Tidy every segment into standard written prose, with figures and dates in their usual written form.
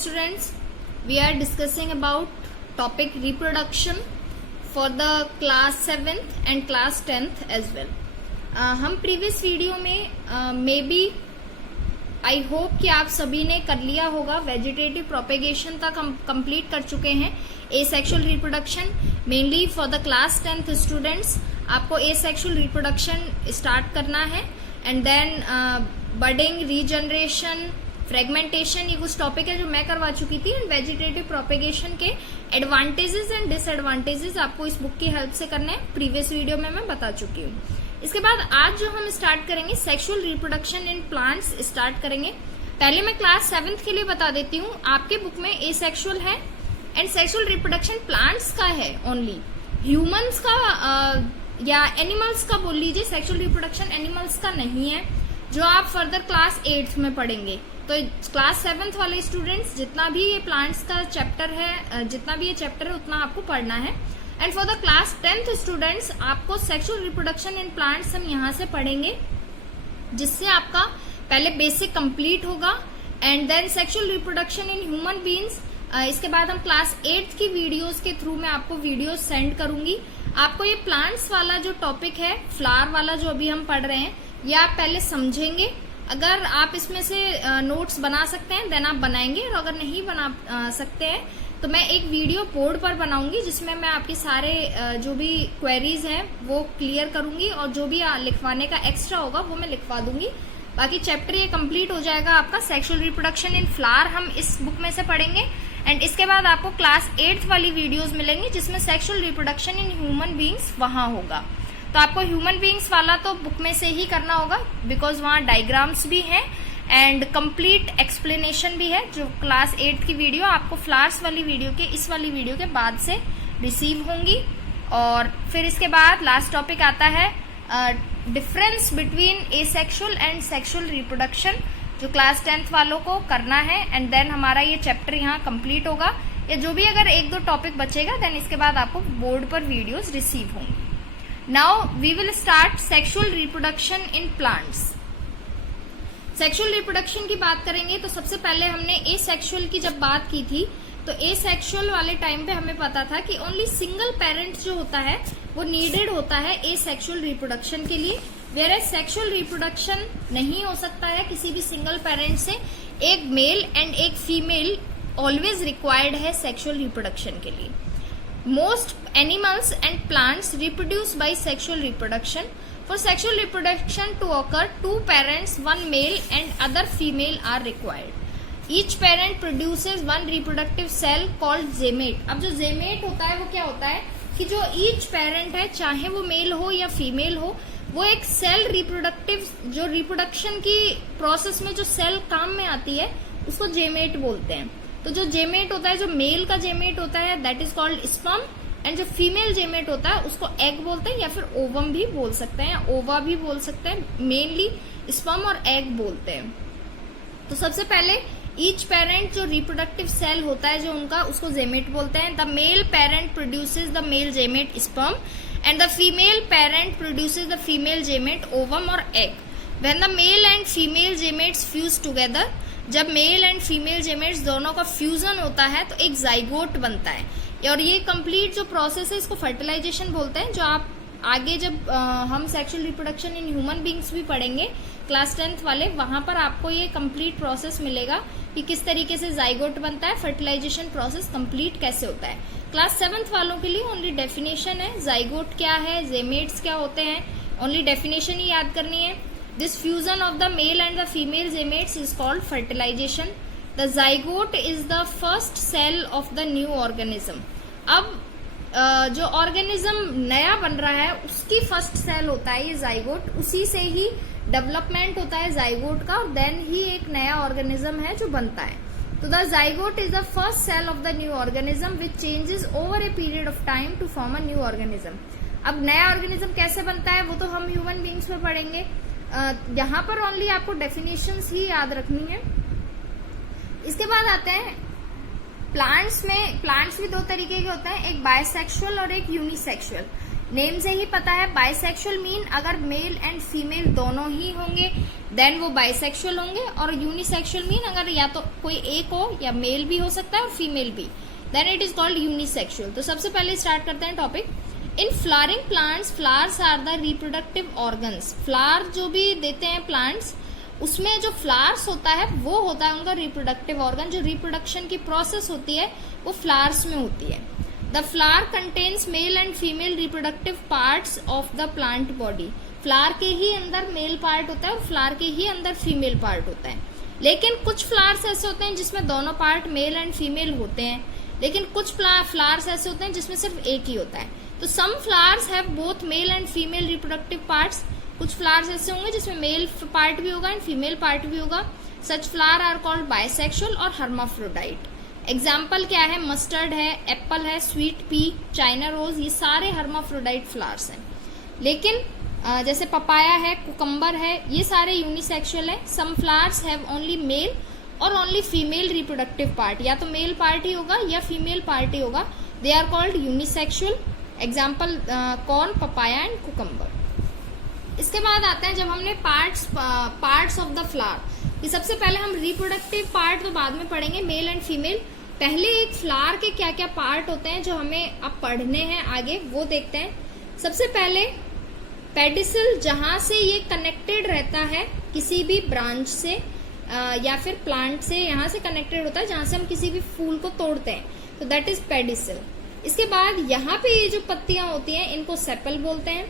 students, we are discussing about topic reproduction for the class 7th and class 10th as well. हम previous video में may B I hope कि आप सभी ने कर लिया होगा, वेजिटेटिव प्रोपेगेशन तक हम कंप्लीट कर चुके हैं. Asexual reproduction mainly for the class 10th students, आपको एसेक्सुअल रिप्रोडक्शन स्टार्ट करना है and then budding, regeneration, fragmentation, ये कुछ टॉपिक है जो मैं करवा चुकी थी. एंड वेजिटेटिव प्रोपेगेशन के एडवांटेजेस एंड डिसएडवांटेजेस आपको इस बुक की हेल्प से करना है. प्रीवियस वीडियो में मैं बता चुकी हूँ. इसके बाद आज जो हम स्टार्ट करेंगे sexual reproduction in plants start करेंगे. पहले मैं क्लास 7th के लिए बता देती हूँ. आपके बुक में एसेक्सुअल है एंड सेक्सुअल रिप्रोडक्शन प्लांट्स का है, ओनली ह्यूमंस का या एनिमल्स का बोल लीजिए. सेक्सुअल रिप्रोडक्शन एनिमल्स का नहीं है, जो आप फर्दर क्लास 8th में पढ़ेंगे. तो क्लास 7th वाले स्टूडेंट्स जितना भी ये प्लांट्स का चैप्टर है, जितना भी ये चैप्टर है उतना आपको पढ़ना है. And for the class 10th students आपको सेक्सुअल रिप्रोडक्शन इन प्लांट्स हम यहाँ से पढ़ेंगे, जिससे आपका पहले बेसिक कंप्लीट होगा and then sexual reproduction in human beings. इसके बाद हम क्लास 8th की वीडियोस के थ्रू मैं आपको वीडियोस सेंड करूंगी. आपको ये प्लांट्स वाला जो टॉपिक है, फ्लावर वाला जो अभी हम पढ़ रहे हैं, ये आप पहले समझेंगे. अगर आप इसमें से नोट्स बना सकते हैं देन आप बनाएंगे, और अगर नहीं बना सकते हैं तो मैं एक वीडियो बोर्ड पर बनाऊंगी जिसमें मैं आपके सारे जो भी क्वेरीज हैं वो क्लियर करूंगी, और जो भी लिखवाने का एक्स्ट्रा होगा वो मैं लिखवा दूंगी. बाकी चैप्टर ये कंप्लीट हो जाएगा आपका. सेक्सुअल रिप्रोडक्शन इन फ्लावर हम इस बुक में से पढ़ेंगे एंड इसके बाद आपको क्लास 8th वाली वीडियोस मिलेंगी जिसमें sexual reproduction in human beings वहां होगा. तो आपको ह्यूमन बीइंग्स वाला तो बुक में से ही करना होगा, बिकॉज वहाँ डायग्राम्स भी हैं एंड कंप्लीट एक्सप्लेनेशन भी है. जो क्लास 8th की वीडियो आपको फ्लावर्स वाली वीडियो के इस वाली वीडियो के बाद से रिसीव होंगी. और फिर इसके बाद लास्ट टॉपिक आता है difference between asexual and sexual reproduction, जो क्लास 10th वालों को करना है. एंड देन हमारा ये चैप्टर यहाँ कंप्लीट होगा, या जो भी अगर एक दो टॉपिक बचेगा देन इसके बाद आपको बोर्ड पर वीडियोज रिसीव होंगी. Now we will start sexual reproduction in plants. Sexual reproduction की बात करेंगे तो सबसे पहले हमने एसेक्सुअल की जब बात की थी तो एसेक्सुअल वाले टाइम पे हमें पता था कि ओनली सिंगल पेरेंट जो होता है वो नीडेड होता है एसेक्सुअल रिप्रोडक्शन के लिए, वेयर एज सेक्सुअल रिप्रोडक्शन नहीं हो सकता है किसी भी सिंगल पेरेंट से. एक मेल एंड एक फीमेल ऑलवेज रिक्वायर्ड है सेक्सुअल रिप्रोडक्शन के लिए. Most animals and plants reproduce by sexual reproduction. For sexual reproduction to occur, two parents, one male and other female are required. Each parent produces one reproductive cell called gamete. अब जो gamete होता है वो क्या होता है कि जो each parent है, चाहे वो मेल हो या फीमेल हो, वो एक सेल रिप्रोडक्टिव, जो रिप्रोडक्शन की प्रोसेस में जो सेल काम में आती है उसको जेमेट बोलते हैं. तो जो जेमेट होता है, जो मेल का जेमेट होता है that is called sperm, and जो फीमेल जेमेट होता है उसको एग बोलते हैं, या फिर ओवम भी बोल सकते हैं, ओवा भी बोल सकते हैं. मेनली स्पर्म और एग बोलते हैं. तो सबसे पहले ईच पेरेंट जो रिप्रोडक्टिव सेल होता है जो उनका, उसको जेमेट बोलते हैं. The male parent produces the male gamete sperm and the female parent produces the female gamete ovum और egg. When the male and female gametes fuse together, जब मेल एंड फीमेल जेमेट्स दोनों का fusion होता है तो एक zygote बनता है. और ये कंप्लीट जो प्रोसेस है इसको फर्टिलाइजेशन बोलते हैं. जो आप आगे जब हम sexual reproduction in human beings भी पढ़ेंगे क्लास 10th वाले, वहां पर आपको ये कंप्लीट प्रोसेस मिलेगा कि किस तरीके से जाइगोट बनता है, फर्टिलाइजेशन प्रोसेस कंप्लीट कैसे होता है. क्लास 7th वालों के लिए ओनली डेफिनेशन है, जाइगोट क्या है, जेमेट्स क्या होते हैं, ओनली डेफिनेशन ही याद करनी है. This fusion of the male and the female gametes is called fertilization. The zygote is the first cell of the new organism. अब जो ऑर्गेनिज्म नया बन रहा है उसकी फर्स्ट सेल होता है ये जाइगोट. उसी से ही डेवलपमेंट होता है जाइगोट का, और देन ही एक नया ऑर्गेनिज्म है जो बनता है. तो the zygote is the first cell of the new organism which changes over a period of time to form a new organism. अब नया ऑर्गेनिज्म कैसे बनता है वो तो हम ह्यूमन बीइंग्स में पढ़ेंगे. यहाँ पर ओनली आपको डेफिनेशंस ही याद रखनी है. इसके बाद आते हैं प्लांट्स में. प्लांट्स भी दो तरीके के होते हैं, एक बायसेक्सुअल और एक यूनिसेक्सुअल. नेम से ही पता है बाइसेक्सुअल मीन अगर मेल एंड फीमेल दोनों ही होंगे देन वो बाइसेक्सुअल होंगे, और यूनिसेक्सुअल मीन अगर या तो कोई एक हो या मेल भी हो सकता है और फीमेल भी, then it is called unisexual. तो सबसे पहले स्टार्ट करते हैं topic. In flowering plants, flowers are the reproductive organs. Flower जो भी देते हैं प्लांट्स, उसमें जो फ्लावर्स होता है वो होता है उनका रिप्रोडक्टिव ऑर्गन। जो रिप्रोडक्शन की प्रोसेस होती है वो फ्लावर्स में होती है। The flower contains mail and female reproductive parts of the plant body. Flower के ही अंदर मेल पार्ट होता है और फ्लावर के ही अंदर फीमेल पार्ट होता है। लेकिन कुछ फ्लावर्स ऐसे होते हैं जिसमें दोनों पार्ट मेल एंड फीमेल होते हैं, लेकिन कुछ फ्लावर्स ऐसे होते हैं जिसमें सिर्फ एक ही होता है। तो some flowers have both male and female reproductive parts. कुछ फ्लावर्स ऐसे होंगे जिसमें मेल पार्ट भी होगा एंड फीमेल पार्ट भी होगा। सच फ्लावर आर कॉल्ड बाइसेक्सुअल और हर्माफ्रोडाइट। एग्जाम्पल क्या है? मस्टर्ड है, एप्पल है, स्वीट पी, चाइना रोज, ये सारे हर्माफ्रोडाइट फ्लावर्स हैं। लेकिन जैसे पपाया है, कुकम्बर है, ये सारे यूनिसेक्सुअल है। Some flowers have only male और ओनली फीमेल रिप्रोडक्टिव पार्ट, या तो मेल पार्ट ही होगा या फीमेल पार्ट ही होगा। They are called unisexual. Example corn, papaya and cucumber. इसके बाद आते हैं जब हमने पार्ट्स ऑफ द फ्लावर, कि सबसे पहले हम रिप्रोडक्टिव पार्ट तो बाद में पढ़ेंगे, मेल एंड फीमेल। पहले एक फ्लावर के क्या क्या पार्ट होते हैं जो हमें अब पढ़ने हैं आगे, वो देखते हैं। सबसे पहले पेडिसल, जहां से ये कनेक्टेड रहता है किसी भी ब्रांच से या फिर प्लांट से, यहाँ से कनेक्टेड होता है जहां से हम किसी भी फूल को तोड़ते हैं, तो दैट इज पेडिसल। इसके बाद यहाँ पे ये जो पत्तियां होती हैं इनको सेपल बोलते हैं,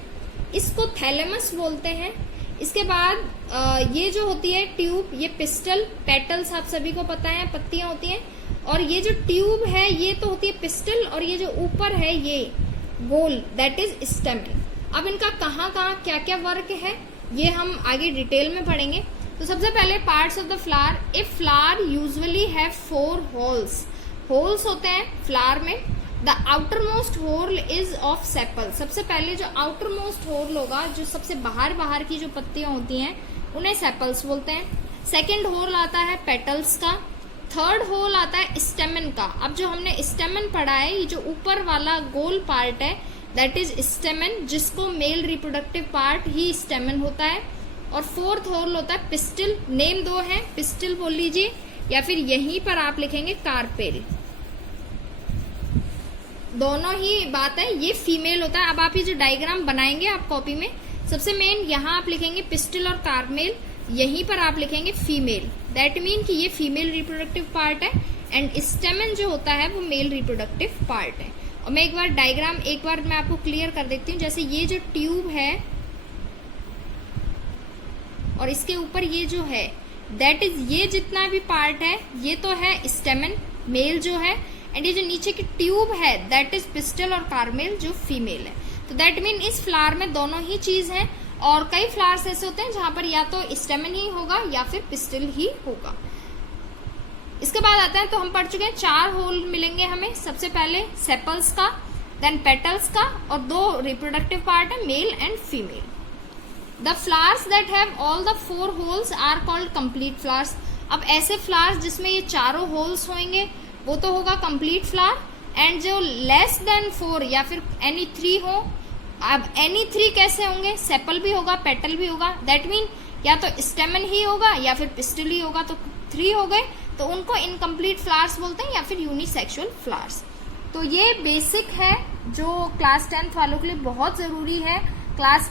इसको थैलेमस बोलते हैं। इसके बाद ये जो होती है ट्यूब, ये पिस्टल, पेटल्स आप सभी को पता है पत्तियां होती हैं, और ये जो ट्यूब है ये तो होती है पिस्टल, और ये जो ऊपर है ये गोल, दैट इज स्टेमन। अब इनका कहाँ कहाँ क्या क्या वर्क है ये हम आगे डिटेल में पढ़ेंगे। तो सबसे पहले parts of the flower. A flower usually have 4 whorls. Whorls होते हैं फ्लावर में। The outermost whorl is of sepal. सबसे पहले जो आउटर मोस्ट होल होगा, जो सबसे बाहर की जो पत्तियां होती हैं, उन्हें सेपल्स बोलते हैं। सेकेंड होल आता है पेटल्स का। थर्ड होल आता है स्टेमन का। अब जो हमने स्टेमन पढ़ा है, ये जो ऊपर वाला गोल पार्ट है दैट इज स्टेमन, जिसको मेल रिप्रोडक्टिव पार्ट ही स्टेमन होता है। और फोर्थ होल होता है पिस्टिल। नेम 2 है, पिस्टिल बोल लीजिए या फिर यहीं पर आप लिखेंगे कार्पेल, दोनों ही बात है, ये फीमेल होता है। अब आप ये जो डायग्राम बनाएंगे आप कॉपी में, सबसे मेन यहाँ आप लिखेंगे पिस्टिल और कार्मेल, यहीं पर आप लिखेंगे फीमेल। दैट मीन कि ये फीमेल रिप्रोडक्टिव पार्ट है एंड स्टेमन जो होता है वो मेल रिप्रोडक्टिव पार्ट है। और मैं एक बार डायग्राम मैं आपको क्लियर कर देती हूँ। जैसे ये जो ट्यूब है और इसके ऊपर ये जो है, दैट इज, ये जितना भी पार्ट है ये तो है स्टेमन मेल जो है, एंड ये जो नीचे की ट्यूब है दैट इज पिस्टल और कार्मेल जो फीमेल है। तो दैट मीन इस फ्लावर में दोनों ही चीज है। और कई फ्लावर्स ऐसे होते हैं जहां पर या तो स्टेमन ही होगा या फिर पिस्टल ही होगा। इसके बाद आता है, तो हम पढ़ चुके हैं 4 होल मिलेंगे हमें। सबसे पहले सेपल्स का, देन पेटल्स का, और 2 रिप्रोडक्टिव पार्ट है male and female. The flowers that have all the 4 whorls are called complete flowers. अब ऐसे फ्लावर्स जिसमें ये चारों होल्स होंगे वो तो होगा कंप्लीट फ्लावर, एंड जो लेस देन 4 या फिर एनी 3 हो। अब एनी 3 कैसे होंगे? सेपल भी होगा, पेटल भी होगा, दैट मीन या तो स्टेमन ही होगा या फिर पिस्टल ही होगा, तो 3 हो गए, तो उनको इनकम्प्लीट फ्लावर्स बोलते हैं या फिर यूनिसेक्सुअल फ्लावर्स। तो ये बेसिक है जो क्लास 10th वालों के लिए बहुत जरूरी है। क्लास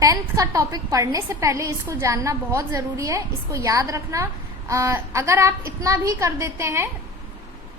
10th का टॉपिक पढ़ने से पहले इसको जानना बहुत जरूरी है, इसको याद रखना। अगर आप इतना भी कर देते हैं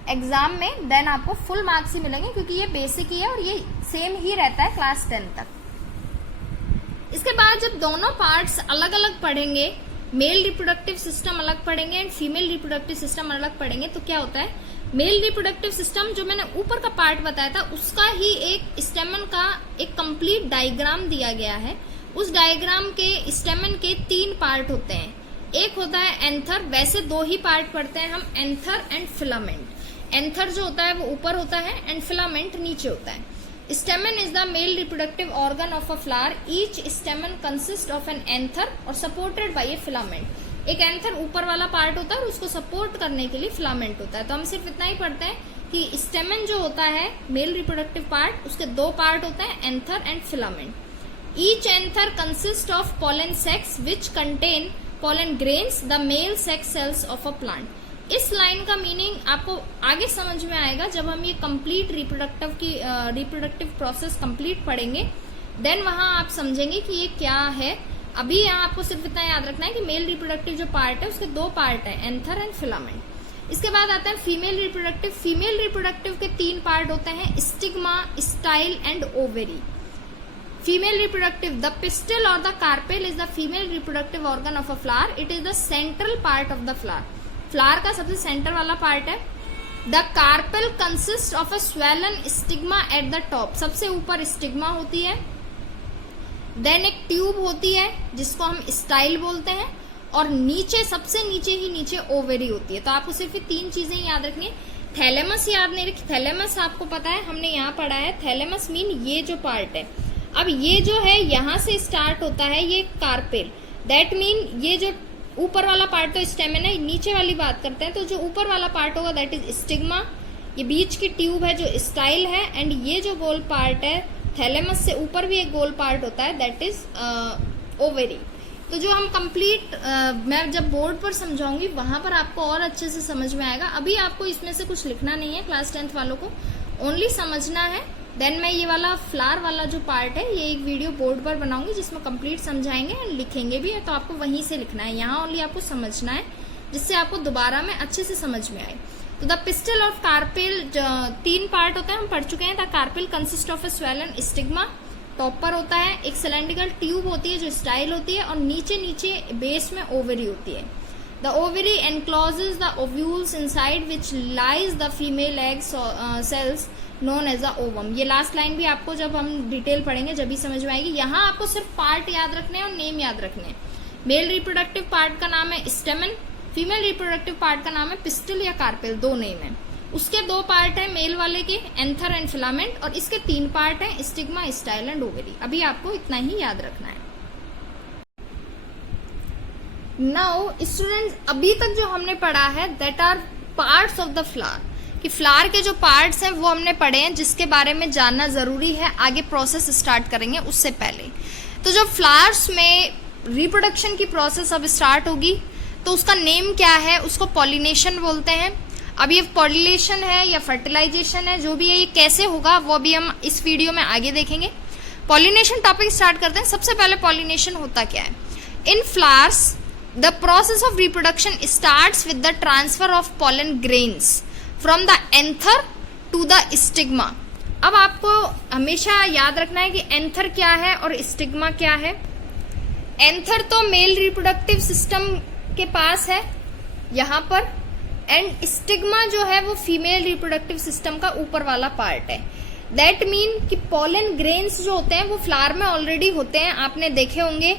एग्जाम में देन आपको फुल मार्क्स ही मिलेंगे, क्योंकि ये बेसिक ही है और ये सेम ही रहता है क्लास 10 तक। इसके बाद जब दोनों पार्ट्स अलग अलग पढ़ेंगे, मेल रिप्रोडक्टिव सिस्टम अलग पढ़ेंगे एंड फीमेल रिप्रोडक्टिव सिस्टम अलग पढ़ेंगे, तो क्या होता है, मेल रिप्रोडक्टिव सिस्टम जो मैंने ऊपर का पार्ट बताया था उसका ही एक स्टेमन का एक कंप्लीट डायग्राम दिया गया है। उस डायग्राम के स्टेमन के 3 पार्ट होते हैं। एक होता है एंथर, वैसे 2 ही पार्ट पढ़ते हैं हम, एंथर एंड फिलामेंट। एंथर जो होता है वो ऊपर होता है एंड फिलामेंट नीचे होता है। स्टेमन is the male reproductive organ of a flower. Each स्टेमन consist of an anther और सपोर्टेड बाय ए फिलामेंट। एक एंथर ऊपर वाला पार्ट होता है और उसको सपोर्ट करने के लिए फिलामेंट होता है। तो हम सिर्फ इतना ही पढ़ते हैं कि स्टेमन जो होता है मेल रिप्रोडक्टिव पार्ट, उसके दो पार्ट होते हैं, anther and filament. Each anther consist of pollen sacs which contain pollen grains, the male sex cells of a plant. इस लाइन का मीनिंग आपको आगे समझ में आएगा जब हम ये कंप्लीट रिप्रोडक्टिव प्रोसेस कंप्लीट पढ़ेंगे, देन वहां आप समझेंगे कि ये क्या है. अभी यहाँ आपको सिर्फ इतना याद रखना है कि मेल रिप्रोडक्टिव जो पार्ट है उसके दो पार्ट है, एंथर एंड फिलामेंट. इसके बाद आता है फीमेल रिप्रोडक्टिव. फीमेल रिप्रोडक्टिव के तीन पार्ट होते हैं, stigma, style and ovary. Female reproductive, the pistil और the carpel is the female reproductive organ of a flower. It is the central part of the flower. Flower का सबसे center वाला part है. The carpel consist of a swollen stigma at the top. सबसे ऊपर stigma होती है, then एक tube होती है जिसको हम स्टाइल बोलते हैं, और नीचे सबसे नीचे ही नीचे ओवेरी होती है. तो आपको सिर्फ तीन चीजें याद रखनी है. थैलेमस याद नहीं रखी. थैलेमस आपको पता है, हमने यहाँ पढ़ा है. थैलेमस मीन ये जो पार्ट है. अब ये जो है यहाँ से स्टार्ट होता है ये कार्पेल. दैट मीन ये जो ऊपर वाला पार्ट तो स्टेमन है. नीचे वाली बात करते हैं तो जो ऊपर वाला पार्ट होगा दैट इज स्टिग्मा. ये बीच की ट्यूब है जो स्टाइल है, एंड ये जो गोल पार्ट है थैलेमस से ऊपर भी एक गोल पार्ट होता है दैट इज ओवेरी. तो जो हम कंप्लीट मैं जब बोर्ड पर समझाऊंगी वहां पर आपको और अच्छे से समझ में आएगा. अभी आपको इसमें से कुछ लिखना नहीं है, क्लास 10th वालों को ओनली समझना है. देन मैं ये वाला फ्लावर वाला जो पार्ट है ये एक वीडियो बोर्ड पर बनाऊंगी जिसमें कंप्लीट समझाएंगे एंड लिखेंगे भी है. तो आपको वहीं से लिखना है, यहाँ ओनली आपको समझना है जिससे आपको दोबारा में अच्छे से समझ में आए. तो द पिस्टल ऑफ कार्पेल, तीन पार्ट होता है, हम पढ़ चुके हैं. The carpel consist of a swollen stigma, top पर होता है. एक सिलेंड्रिकल ट्यूब होती है जो स्टाइल होती है, और नीचे नीचे बेस में ओवेरी होती है. The ovary encloses the ovules inside which lies the female egg cells known as a ovum. ये लास्ट लाइन भी आपको जब हम डिटेल पढ़ेंगे जब भी समझ में आएगी. यहाँ आपको सिर्फ पार्ट याद रखने हैं और नेम याद रखने हैं. मेल रिप्रोडक्टिव पार्ट का नाम है स्टेमन, फीमेल रिप्रोडक्टिव पार्ट का नाम है पिस्टल या कार्पेल, दो नेम है. उसके दो पार्ट है मेल वाले के, एंथर एंड फिलामेंट, और इसके तीन पार्ट है, स्टिग्मा, स्टाइल एंड ओवेरी. अभी आपको इतना ही याद रखना है. नाउ स्टूडेंट्स, अभी तक जो हमने पढ़ा है that are parts of the flower, कि फ्लावर के जो पार्ट्स हैं वो हमने पढ़े हैं, जिसके बारे में जानना जरूरी है. आगे प्रोसेस स्टार्ट करेंगे उससे पहले. तो जब फ्लावर्स में रिप्रोडक्शन की प्रोसेस अब स्टार्ट होगी तो उसका नेम क्या है, उसको पॉलिनेशन बोलते हैं. अब ये पॉलिनेशन है या फर्टिलाइजेशन है, जो भी है, ये कैसे होगा वो भी हम इस वीडियो में आगे देखेंगे. पॉलिनेशन टॉपिक स्टार्ट करते हैं. सबसे पहले पॉलिनेशन होता क्या है. In flowers the process of reproduction starts with the transfer of pollen grains from the anther to the stigma. अब आपको हमेशा याद रखना है कि एंथर क्या है और स्टिग्मा क्या है. एंथर तो मेल रिप्रोडक्टिव सिस्टम के पास है यहाँ पर, एंड स्टिग्मा जो है वो फीमेल रिप्रोडक्टिव सिस्टम का ऊपर वाला पार्ट है. दैट मीन कि पॉलन ग्रेन्स जो होते हैं वो फ्लावर में ऑलरेडी होते हैं. आपने देखे होंगे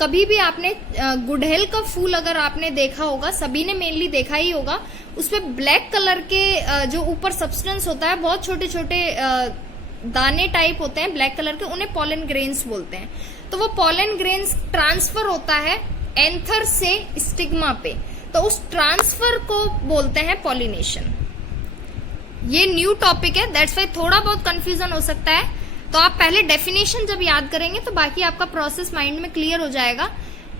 कभी भी आपने गुड़हल का फूल अगर आपने देखा होगा, सभी ने मेनली देखा ही होगा, उसमें ब्लैक कलर के जो ऊपर सब्सटेंस होता है, बहुत छोटे छोटे दाने टाइप होते हैं ब्लैक कलर के, उन्हें पॉलन ग्रेन्स बोलते हैं. तो वो पॉलन ग्रेन्स ट्रांसफर होता है एंथर से स्टिग्मा पे, तो उस ट्रांसफर को बोलते हैं पॉलिनेशन. ये न्यू टॉपिक है, दैट्स वाई थोड़ा बहुत कंफ्यूजन हो सकता है. तो आप पहले डेफिनेशन जब याद करेंगे तो बाकी आपका प्रोसेस माइंड में क्लियर हो जाएगा.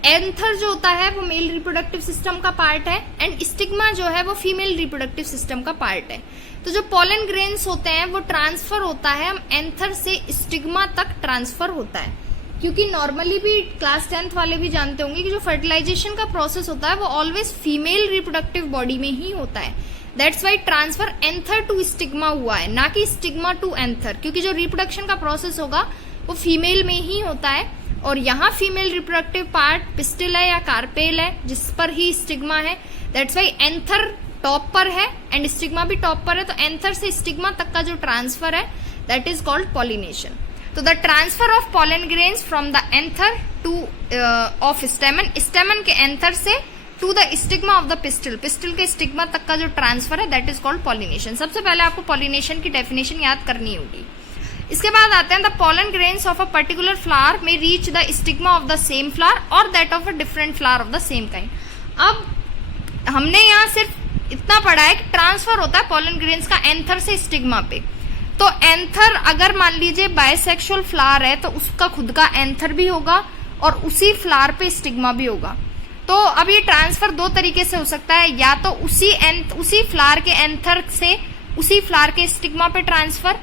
एंथर जो होता है वो मेल रिप्रोडक्टिव सिस्टम का पार्ट है, एंड स्टिग्मा जो है वो फीमेल रिप्रोडक्टिव सिस्टम का पार्ट है. तो जो पॉलन ग्रेन्स होते हैं वो ट्रांसफर होता है, हम एंथर से स्टिग्मा तक ट्रांसफर होता है. क्योंकि नॉर्मली भी क्लास 10th वाले भी जानते होंगे कि जो फर्टिलाइजेशन का प्रोसेस होता है वो ऑलवेज फीमेल रिप्रोडक्टिव बॉडी में ही होता है. That's why transfer anther to stigma हुआ है, ना कि स्टिग्मा टू एंथर, क्योंकि जो रिप्रोडक्शन का प्रोसेस होगा वो फीमेल में ही होता है. और यहाँ फीमेल रिप्रोडक्टिव पार्ट पिस्टिल है या कार्पेल है जिस पर ही स्टिग्मा है. दैट्स वाई एंथर टॉप पर है एंड स्टिग्मा भी टॉप पर है. तो एंथर से स्टिग्मा तक का जो ट्रांसफर है दैट इज कॉल्ड पॉलिनेशन. तो the transfer of pollen grains from the anther to of stamen, stamen के एंथर से to the stigma of the pistil, pistil के स्टिग्मा तक का जो ट्रांसफर है दैट इज कॉल्ड पॉलिनेशन. सबसे पहले आपको पॉलिनेशन की डेफिनेशन याद करनी होगी. इसके बाद आते हैं the pollen grains of a particular flower में reach the stigma of the same flower और that of a different flower of the same kind. अब हमने यहाँ सिर्फ इतना पढ़ा है कि ट्रांसफर होता है पॉलन ग्रेन्स का एंथर से स्टिग्मा पे। तो एंथर अगर मान लीजिए बाइसेक्सुअल फ्लावर है तो उसका खुद का एंथर भी होगा और उसी फ्लावर पे स्टिग्मा भी होगा। तो अब ये ट्रांसफर दो तरीके से हो सकता है, या तो उसी फ्लावर के एंथर से उसी फ्लावर के स्टिग्मा पे ट्रांसफर,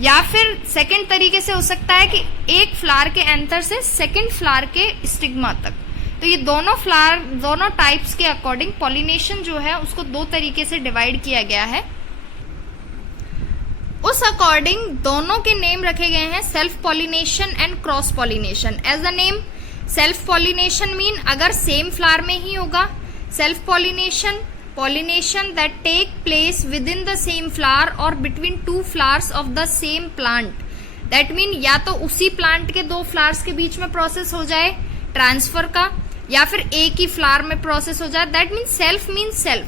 या फिर सेकंड तरीके से हो सकता है कि एक फ्लावर के एंथर से सेकंड फ्लावर के स्टिग्मा तक। तो ये दोनों टाइप्स के अकॉर्डिंग पॉलिनेशन जो है उसको दो तरीके से डिवाइड किया गया है। उस अकॉर्डिंग दोनों के नेम रखे गए हैं self pollination and cross pollination. As the name self pollination mean अगर सेम फ्लावर में ही होगा, self pollination that take place within the same flower और between two flowers of the same plant. That mean या तो उसी plant के दो फ्लावर्स के बीच में प्रोसेस हो जाए ट्रांसफर का, या फिर एक ही फ्लावर में प्रोसेस हो जाए। दैट मीन सेल्फ,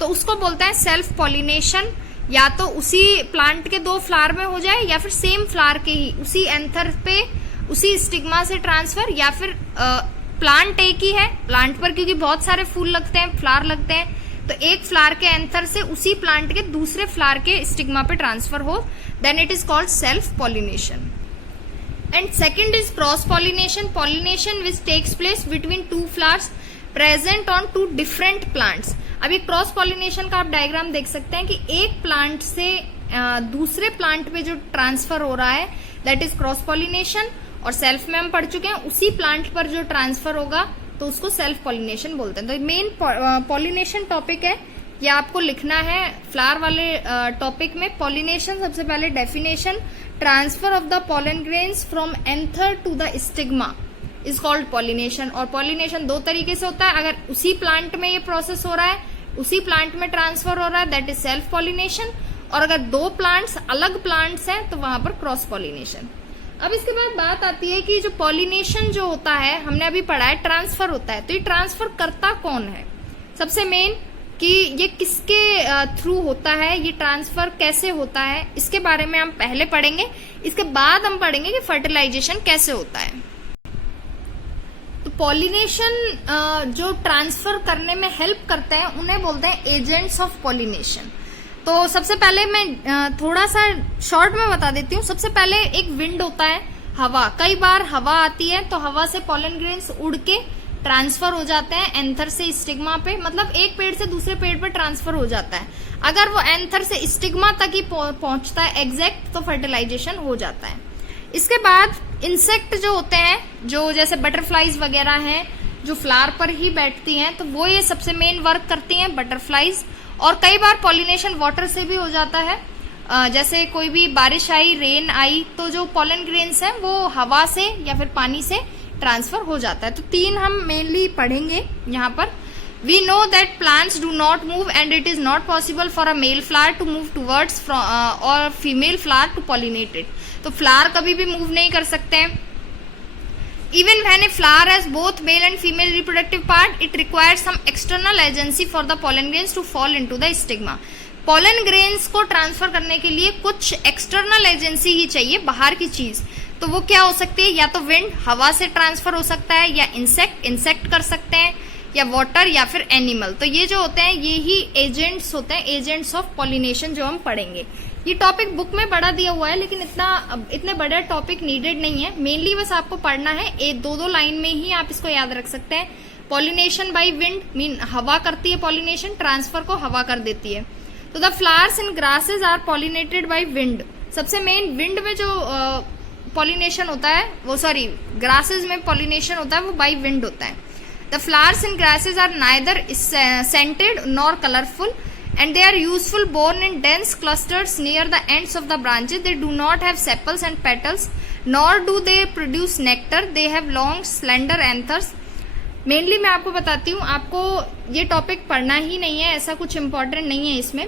तो उसको बोलते हैं सेल्फ पॉलिनेशन। या तो उसी प्लांट के दो फ्लावर में हो जाए, या फिर सेम फ्लावर के ही उसी एंथर पे उसी स्टिग्मा से ट्रांसफर, या फिर प्लांट एक ही है, प्लांट पर क्योंकि बहुत सारे फूल लगते हैं, फ्लावर लगते हैं, तो एक फ्लावर के एंथर से उसी प्लांट के दूसरे फ्लावर के स्टिग्मा पे ट्रांसफर हो, then it is called self pollination. And second is cross pollination which takes place between two flowers present on two different plants। अभी क्रॉस पॉलिनेशन का आप डायग्राम देख सकते हैं कि एक प्लांट से दूसरे प्लांट पे जो ट्रांसफर हो रहा है दैट इज क्रॉस पॉलिनेशन, और सेल्फ में हम पढ़ चुके हैं उसी प्लांट पर जो ट्रांसफर होगा तो उसको सेल्फ पॉलिनेशन बोलते हैं। तो मेन पॉलिनेशन टॉपिक है, ये आपको लिखना है फ्लावर वाले टॉपिक में। पॉलिनेशन सबसे पहले definition, transfer of the pollen grains from anther to the stigma is called pollination. और पॉलिनेशन दो तरीके से होता है, अगर उसी प्लांट में ये प्रोसेस हो रहा है, उसी प्लांट में ट्रांसफर हो रहा है, दैट इज सेल्फ पॉलिनेशन। और अगर दो प्लांट्स अलग प्लांट्स हैं तो वहां पर क्रॉस पॉलिनेशन। अब इसके बाद बात आती है कि जो पॉलिनेशन जो होता है, हमने अभी पढ़ा है ट्रांसफर होता है, तो ये ट्रांसफर करता कौन है? सबसे मेन कि ये किसके थ्रू होता है, ये ट्रांसफर कैसे होता है, इसके बारे में हम पहले पढ़ेंगे। इसके बाद हम पढ़ेंगे कि फर्टिलाइजेशन कैसे होता है। तो पॉलिनेशन जो ट्रांसफर करने में हेल्प करते हैं उन्हें बोलते हैं एजेंट्स ऑफ पॉलिनेशन। तो सबसे पहले मैं थोड़ा सा शॉर्ट में बता देती हूँ। सबसे पहले एक विंड होता है, हवा। कई बार हवा आती है तो हवा से पॉलन ग्रेन्स उड़ के ट्रांसफर हो जाते हैं एंथर से स्टिग्मा पे, मतलब एक पेड़ से दूसरे पेड़ पे ट्रांसफर हो जाता है। अगर वो एंथर से स्टिग्मा तक ही पहुंचता है एग्जैक्ट, तो फर्टिलाइजेशन हो जाता है। इसके बाद इंसेक्ट जो होते हैं, जो जैसे बटरफ्लाईज वगैरह हैं जो फ्लावर पर ही बैठती हैं, तो वो ये सबसे मेन वर्क करती हैं बटरफ्लाईज। और कई बार पॉलिनेशन वाटर से भी हो जाता है, जैसे कोई भी बारिश आई, रेन आई, तो जो पॉलन ग्रेन्स हैं वो हवा से या फिर पानी से ट्रांसफर हो जाता है। तो तीन हम मेनली पढ़ेंगे यहाँ पर। We know that plants do not move and it is not possible for a male flower to move towards और female flower to pollinate it. तो फ्लावर कभी भी मूव नहीं कर सकते हैं। Even when a flower has both male and female reproductive part, it requires some external agency for the pollen grains to fall into the stigma। pollen grains को transfer करने के लिए कुछ एक्सटर्नल एजेंसी ही चाहिए, बाहर की चीज। तो वो क्या हो सकती है? या तो विंड, हवा से ट्रांसफर हो सकता है, या इंसेक्ट कर सकते हैं, या वाटर, या फिर एनिमल। तो ये जो होते हैं ये ही एजेंट्स होते हैं, एजेंट्स ऑफ पॉलिनेशन, जो हम पढ़ेंगे। ये टॉपिक बुक में बड़ा दिया हुआ है, लेकिन इतने बड़ा टॉपिक नीडेड नहीं है। मेनली बस आपको पढ़ना है, दो लाइन में ही आप इसको याद रख सकते हैं। पॉलिनेशन बाय विंड मीन हवा करती है पॉलिनेशन, ट्रांसफर को हवा कर देती है। तो the flowers in grasses are pollinated by wind. सबसे मेन विंड में जो पॉलिनेशन होता है वो, सॉरी, ग्रासेज में पॉलिनेशन होता है वो बाय विंड होता है। The flowers in grasses are neither scented nor colourful and they are useful borne in dense clusters near the ends of the branches. They do not have sepals and petals, nor do they produce nectar. They have long slender anthers। Mainly मैं आपको बताती हूँ, आपको ये topic पढ़ना ही नहीं है, ऐसा कुछ इंपॉर्टेंट नहीं है इसमें।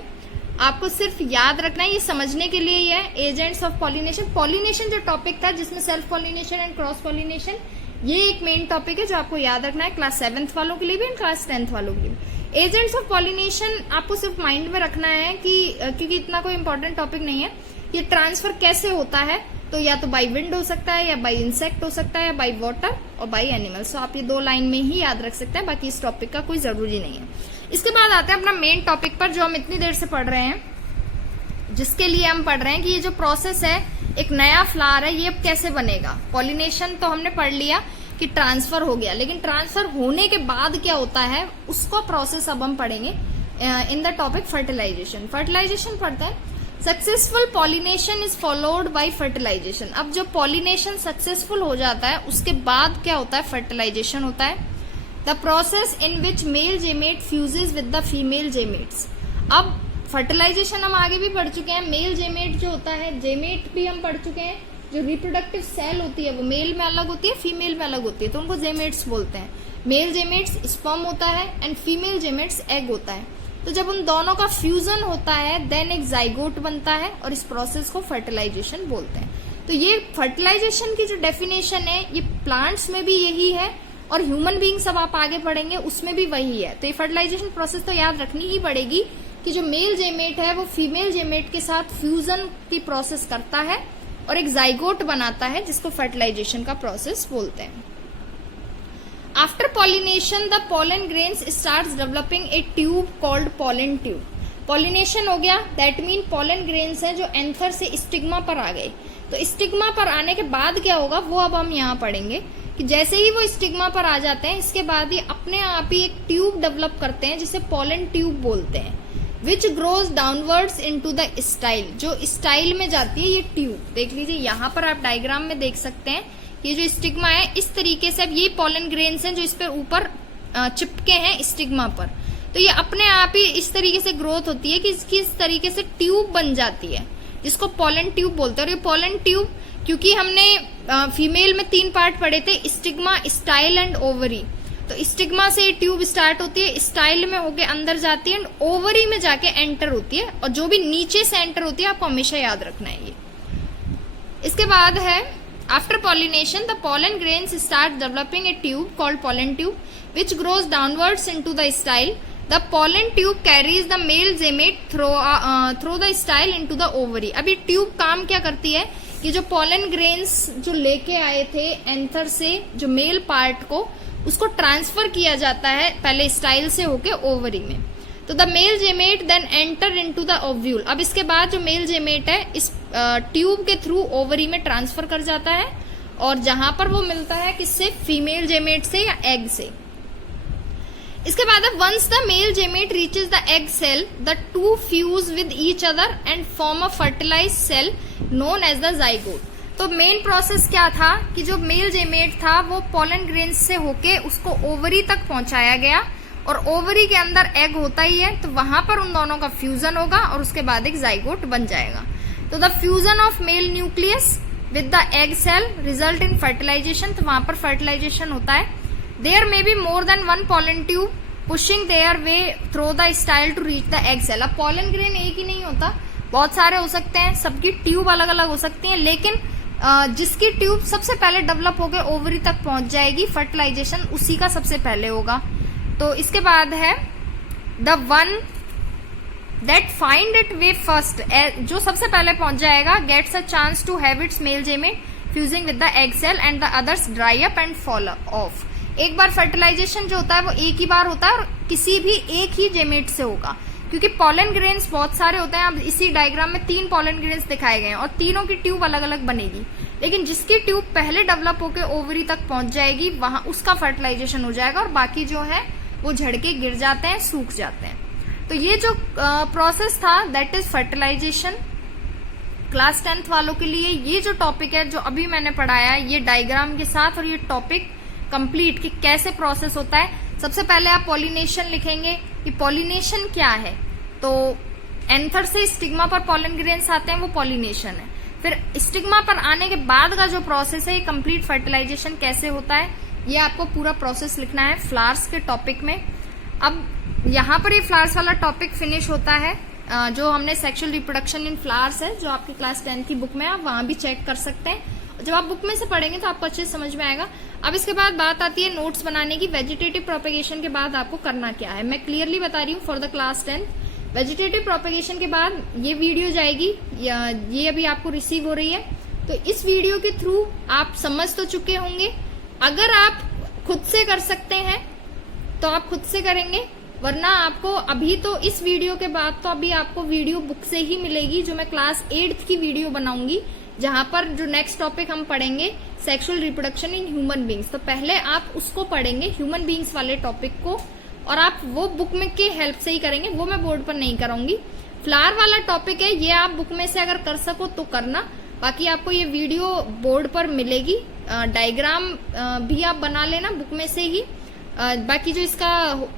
आपको सिर्फ याद रखना है, ये समझने के लिए ये एजेंट्स ऑफ पॉलिनेशन। पॉलिनेशन जो टॉपिक था जिसमें self pollination and cross pollination, ये एक मेन टॉपिक है जो आपको याद रखना है, क्लास 7th वालों के लिए भी एंड क्लास 10th वालों के लिए भी। एजेंट्स ऑफ पॉलिनेशन आपको सिर्फ माइंड में रखना है कि क्योंकि इतना कोई इंपॉर्टेंट टॉपिक नहीं है। ये ट्रांसफर कैसे होता है, तो या तो बाय विंड हो सकता है, या बाय इंसेक्ट हो सकता है, या बाय वाटर और बाय एनिमल्स। तो आप ये दो लाइन में ही याद रख सकते हैं, बाकी इस टॉपिक का कोई जरूरी नहीं है। इसके बाद आते हैं अपना मेन टॉपिक पर, जो हम इतनी देर से पढ़ रहे हैं, जिसके लिए हम पढ़ रहे हैं कि ये जो प्रोसेस है, एक नया फ्लावर है, ये अब कैसे बनेगा। पॉलिनेशन तो हमने पढ़ लिया कि ट्रांसफर हो गया, लेकिन ट्रांसफर होने के बाद क्या होता है उसको प्रोसेस अब हम पढ़ेंगे in the topic fertilization. Fertilization पढ़ते हैं। Successful pollination is followed by fertilization. अब जब पॉलिनेशन सक्सेसफुल हो जाता है उसके बाद क्या होता है, फर्टिलाइजेशन होता है। The process in which male gamete fuses with the female gametes. अब फर्टिलाइजेशन हम आगे भी पढ़ चुके हैं। मेल जेमेट जो होता है, जेमेट भी हम पढ़ चुके हैं। जो रिप्रोडक्टिव सेल होती है वो मेल में अलग होती है, फीमेल में अलग होती है, तो उनको जेमेट्स बोलते हैं। मेल जेमेट्स स्पर्म होता है एंड फीमेल जेमेट्स एग होता है। तो जब उन दोनों का फ्यूजन होता है देन एक जाइगोट बनता है और इस प्रोसेस को फर्टिलाइजेशन बोलते हैं। तो ये फर्टिलाइजेशन की जो डेफिनेशन है ये प्लांट्स में भी यही है और ह्यूमन बीइंग सब आप आगे पढ़ेंगे उसमें भी वही है। तो ये फर्टिलाइजेशन प्रोसेस तो याद रखनी ही पड़ेगी कि जो मेल जेमेट है वो फीमेल जेमेट के साथ फ्यूजन की प्रोसेस करता है और एक जाइगोट बनाता है, जिसको फर्टिलाइजेशन का प्रोसेस बोलते हैं। After pollination the pollen grains starts developing a tube called pollen tube. Pollination हो गया, दैट मीन पोलन ग्रेन्स है जो एंथर से स्टिग्मा पर आ गए। तो स्टिग्मा पर आने के बाद क्या होगा वो अब हम यहाँ पढ़ेंगे कि जैसे ही वो स्टिग्मा पर आ जाते हैं इसके बाद ये अपने आप ही एक ट्यूब डेवलप करते हैं जिसे पोलन ट्यूब बोलते हैं, विच grows downwards into the style. जो स्टाइल में जाती है ये ट्यूब, देख लीजिए यहाँ पर आप डायग्राम में देख सकते हैं। ये जो स्टिग्मा है इस तरीके से, अब ये पोलन ग्रेन्स हैं जो इस पर ऊपर चिपके हैं स्टिग्मा पर, तो ये अपने आप ही इस तरीके से ग्रोथ होती है कि इसकी इस तरीके से ट्यूब बन जाती है, जिसको पोलन ट्यूब बोलते हैं। और ये पोलन ट्यूब, क्योंकि हमने फीमेल में 3 पार्ट पढ़े थे, स्टिग्मा, स्टाइल एंड ओवरी। तो स्टिग्मा से ये ट्यूब स्टार्ट होती है, स्टाइल में होके अंदर जाती है एंड ओवरी में जाके एंटर होती है, और जो भी नीचे से एंटर होती है आपको हमेशा याद रखना है ये। इसके बाद है after pollination the pollen grains start developing a tube called pollen tube which grows downwards into the style. The pollen tube carries the male gamete through the style into the ovary. अब ये tube काम क्या करती है कि जो pollen grains जो लेके आए थे एंथर से जो मेल पार्ट को, उसको ट्रांसफर किया जाता है पहले स्टाइल से होके ओवरी में। तो the male gamete then enter into the ovule. अब इसके बाद जो मेल जेमेट है इस ट्यूब के थ्रू ओवरी में ट्रांसफर कर जाता है, और जहां पर वो मिलता है किससे, फीमेल जेमेट से या एग से। इसके बाद once the male gamete reaches the egg cell the two fuse with each other and form a fertilised cell known as the zygote. तो मेन प्रोसेस क्या था कि जो मेल जेमेट था वो पोलन ग्रेन्स से होके उसको ओवरी तक पहुंचाया गया, और ओवरी के अंदर एग होता ही है, तो वहां पर उन दोनों का फ्यूजन होगा और उसके बाद एक जाइगोट बन जाएगा। तो the fusion of male nucleus with the egg cell result in fertilization. तो वहां पर फर्टिलाइजेशन होता है। There may be more than one pollen tube pushing their way through the style to reach the egg cell. अब pollen grain एक ही नहीं होता, बहुत सारे हो सकते हैं, सबकी ट्यूब अलग अलग हो सकती है, लेकिन जिसकी ट्यूब सबसे पहले डेवलप होकर ओवरी तक पहुंच जाएगी, फर्टिलाइजेशन उसी का सबसे पहले होगा। तो इसके बाद है the one that find it way first, जो सबसे पहले पहुंच जाएगा gets a chance to have its male gamete fusing with the egg cell and the others dry up and fall off. एक बार फर्टिलाइजेशन जो होता है वो एक ही बार होता है और किसी भी एक ही जेमेट से होगा, क्योंकि पोलन ग्रेन्स बहुत सारे होते हैं। अब इसी डायग्राम में 3 पोलन ग्रेन्स दिखाए गए हैं और तीनों की ट्यूब अलग अलग बनेगी, लेकिन जिसकी ट्यूब पहले डेवलप होकर ओवरी तक पहुंच जाएगी वहां उसका फर्टिलाइजेशन हो जाएगा, और बाकी जो है वो झड़ के गिर जाते हैं, सूख जाते हैं। तो ये जो प्रोसेस था that is fertilisation. Class 10th वालों के लिए ये जो टॉपिक है जो अभी मैंने पढ़ाया ये डायग्राम के साथ, और ये टॉपिक कंप्लीट कि कैसे प्रोसेस होता है। सबसे पहले आप पॉलिनेशन लिखेंगे कि पॉलिनेशन क्या है, तो एंथर से स्टिग्मा पर पोलन ग्रेन्स आते हैं, वो पॉलिनेशन है। फिर स्टिग्मा पर आने के बाद का जो प्रोसेस है ये कंप्लीट फर्टिलाइजेशन कैसे होता है, ये आपको पूरा प्रोसेस लिखना है फ्लावर्स के टॉपिक में। अब यहाँ पर ये फ्लावर्स वाला टॉपिक फिनिश होता है, जो हमने सेक्सुअल रिप्रोडक्शन इन फ्लावर्स है जो आपकी क्लास 10 की बुक में, आप वहां भी चेक कर सकते हैं। जब आप बुक में से पढ़ेंगे तो आपको अच्छे से समझ में आएगा। अब इसके बाद बात आती है नोट्स बनाने की। वेजिटेटिव प्रोपेगेशन के बाद आपको करना क्या है, मैं क्लियरली बता रही हूँ for the class 10। Vegetative propagation के बाद ये वीडियो जाएगी, ये अभी आपको रिसीव हो रही है, तो इस वीडियो के थ्रू आप समझ तो चुके होंगे। अगर आप खुद से कर सकते हैं तो आप खुद से करेंगे, वरना आपको अभी तो इस वीडियो के बाद तो अभी आपको वीडियो बुक से ही मिलेगी, जो मैं क्लास 8th की वीडियो बनाऊंगी, जहां पर जो नेक्स्ट टॉपिक हम पढ़ेंगे sexual reproduction in human beings. तो पहले आप उसको पढ़ेंगे, ह्यूमन बींग्स वाले टॉपिक को, और आप वो बुक में के हेल्प से ही करेंगे, वो मैं बोर्ड पर नहीं कराऊंगी। फ्लावर वाला टॉपिक है, ये आप बुक में से अगर कर सको तो करना, बाकी आपको ये वीडियो बोर्ड पर मिलेगी। डायग्राम भी आप बना लेना बुक में से ही, बाकी जो इसका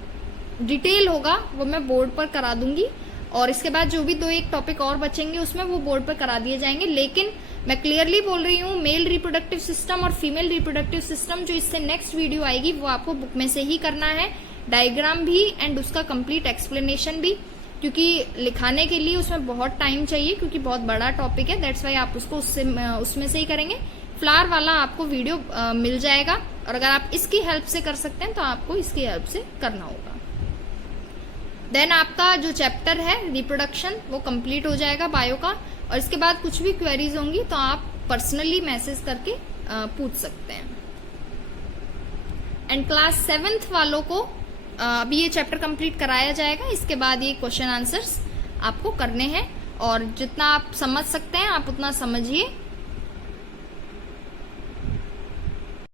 डिटेल होगा वो मैं बोर्ड पर करा दूंगी, और इसके बाद जो भी 2-1 टॉपिक और बचेंगे उसमें वो बोर्ड पर करा दिए जाएंगे। लेकिन मैं क्लियरली बोल रही हूँ, मेल रिप्रोडक्टिव सिस्टम और फीमेल रिप्रोडक्टिव सिस्टम जो इससे नेक्स्ट वीडियो आएगी वो आपको बुक में से ही करना है, डायग्राम भी एंड उसका कंप्लीट एक्सप्लेनेशन भी, क्योंकि लिखाने के लिए उसमें बहुत टाइम चाहिए, क्योंकि बहुत बड़ा टॉपिक है, दैट्स वाई आप उसको उसमें से ही करेंगे। फ्लावर वाला आपको वीडियो मिल जाएगा, और अगर आप इसकी हेल्प से कर सकते हैं तो आपको इसकी हेल्प से करना होगा। देन आपका जो चैप्टर है रिप्रोडक्शन वो कंप्लीट हो जाएगा बायो का, और इसके बाद कुछ भी क्वेरीज होंगी तो आप पर्सनली मैसेज करके पूछ सकते हैं। एंड क्लास 7th वालों को अभी ये चैप्टर कंप्लीट कराया जाएगा, इसके बाद ये क्वेश्चन आंसर्स आपको करने हैं, और जितना आप समझ सकते हैं आप उतना समझिए।